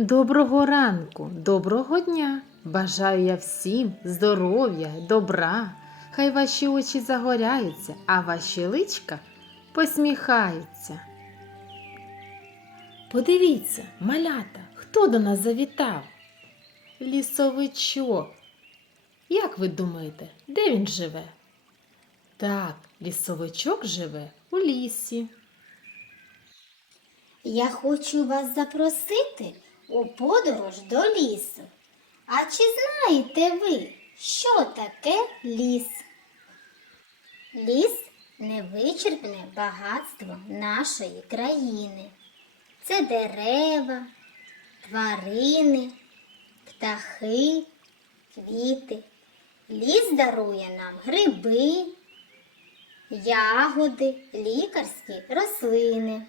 Доброго ранку, доброго дня! Бажаю я всім здоров'я, добра. Хай ваші очі загоряються, а ваші личка посміхаються. Подивіться, малята, хто до нас завітав? Лісовичок. Як ви думаєте, де він живе? Так, лісовичок живе у лісі. Я хочу вас запросити у подорож до лісу. А чи знаєте ви, що таке ліс? Ліс невичерпне багатство нашої країни. Це дерева, тварини, птахи, квіти. Ліс дарує нам гриби, ягоди, лікарські рослини.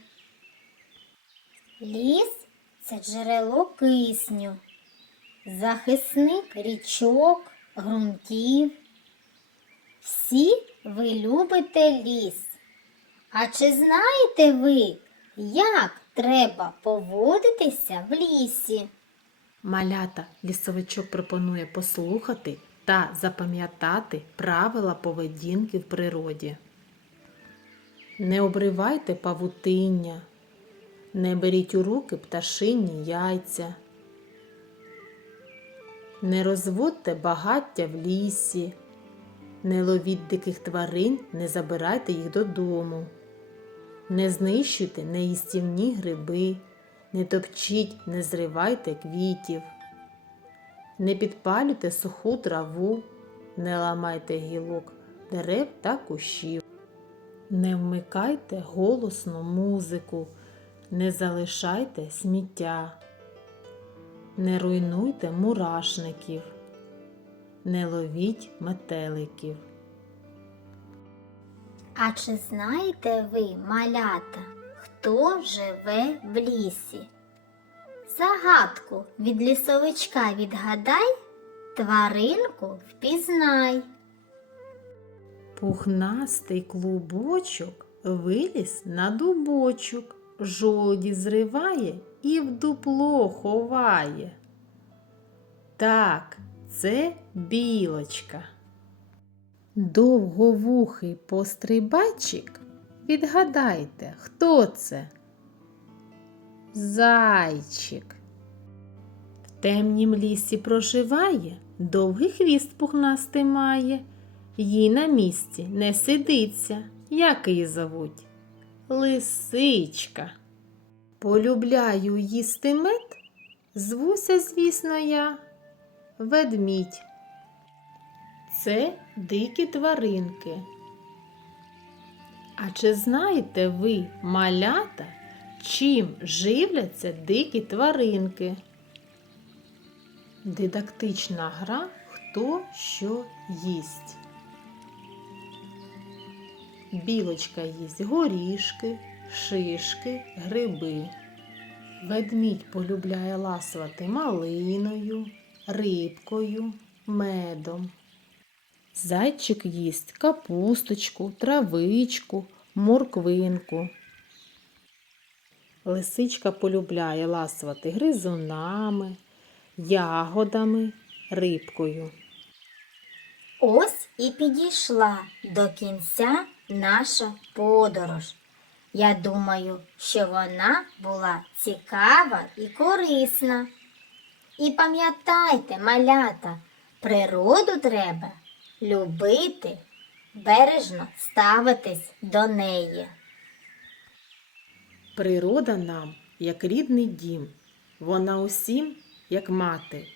Ліс це джерело кисню, захисник річок, ґрунтів. Всі ви любите ліс. А чи знаєте ви, як треба поводитися в лісі? Малята лісовичок пропонує послухати та запам'ятати правила поведінки в природі. Не обривайте павутиння, не беріть у руки пташині яйця, не розводьте багаття в лісі, не ловіть диких тварин, не забирайте їх додому, не знищуйте неїстівні гриби, не топчіть, не зривайте квітів. Не підпалюйте суху траву, не ламайте гілок дерев та кущів. Не вмикайте голосну музику, не залишайте сміття, не руйнуйте мурашників, не ловіть метеликів. А чи знаєте ви, малята, хто живе в лісі? Загадку від лісовичка відгадай, тваринку впізнай. Пухнастий клубочок виліз на дубочок, жолоді зриває і в дупло ховає. Так, це білочка. Довговухий пострибачик. Відгадайте, хто це? Зайчик. В темнім лісі проживає, довгий хвіст пухнастий має. Їй на місці не сидиться. Як її зовуть? Лисичка. Полюбляю їсти мед, звуся, звісно, я ведмідь. Це дикі тваринки. А чи знаєте ви, малята, чим живляться дикі тваринки? Дидактична гра Хто що їсть. Білочка їсть горішки, шишки, гриби. Ведмідь полюбляє ласувати малиною, рибкою, медом. Зайчик їсть капусточку, травичку, морквинку. Лисичка полюбляє ласувати гризунами, ягодами, рибкою. Ось і підійшла до кінця наша подорож. Я думаю, що вона була цікава і корисна. І пам'ятайте, малята, природу треба любити, бережно ставитись до неї. Природа нам, як рідний дім, вона усім, як мати,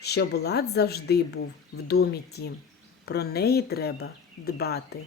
щоб лад завжди був в домі тім. Про неї треба дбати.